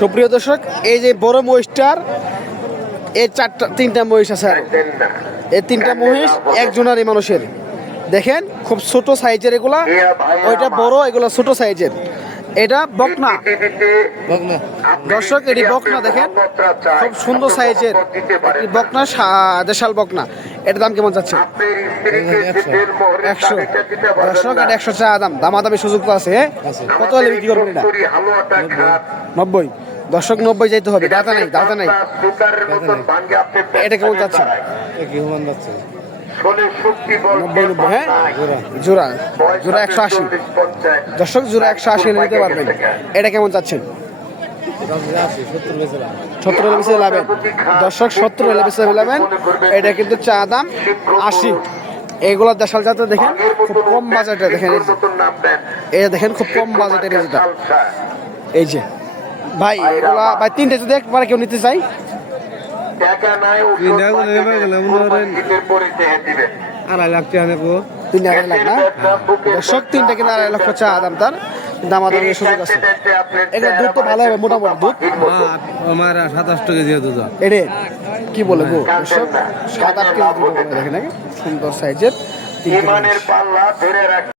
সুপ্রিয় দর্শক এই যে বড় মহিষটার এই চারটা তিনটা মহিষ আছে আরও। এই তিনটা মহিষ একজনারই মানুষের। দেখেন খুব ছোট সাইজের এগুলা ওইটা বড় এগুলা ছোট সাইজের। এটা বকনা। দর্শক এটি বকনা দেখেন খুব সুন্দর সাইজের। এটি বকনা দেশাল বকনা। এটার দাম কেমন যাচ্ছে? একশো। দর্শক এটা একশো চা দাম। দামাদামি সুযোগ তো আছে হ্যাঁ? কত হলে বিক্রি করবেন এটা? নব্বই। দর্শক নব্বই যাইতে হবে দাদা নাই দাদা নাই। এটা কেমন যাচ্ছে? হ্যাঁ? জোড়া। জোড়া একশো আশি। দর্শক জোড়া একশো আশি নিতে পারবেন। এটা কেমন চাচ্ছেন সত্তর হলে লাভেন। দর্শক সত্তর লাভেন। এটা কিন্তু চা দাম আশি। এগুলো দেশাল জাতের দেখেন খুব কম বাজেটে দেখেন এই যে। এই দেখেন খুব কম বাজেটের এই যে। ভাই এগুলা ভাই তিনটে যদি একবারে কেউ নিতে চাই আড়াই লাখ টাকা নেব। তিন আড়াই লাখ না? দর্শক তিনটা কিনা আড়াই লক্ষ চা দাম তার। দামাদামের সুযোগ আছে এগুলো দুধ তো ভালো হবে মোটামুটি দুধ। আমার সাতাশ টাকা দিয়ে দুধ কি বলে গো? দর্শক সাত আট কেজি দুধ হবে দেখেন সুন্দর সাইজের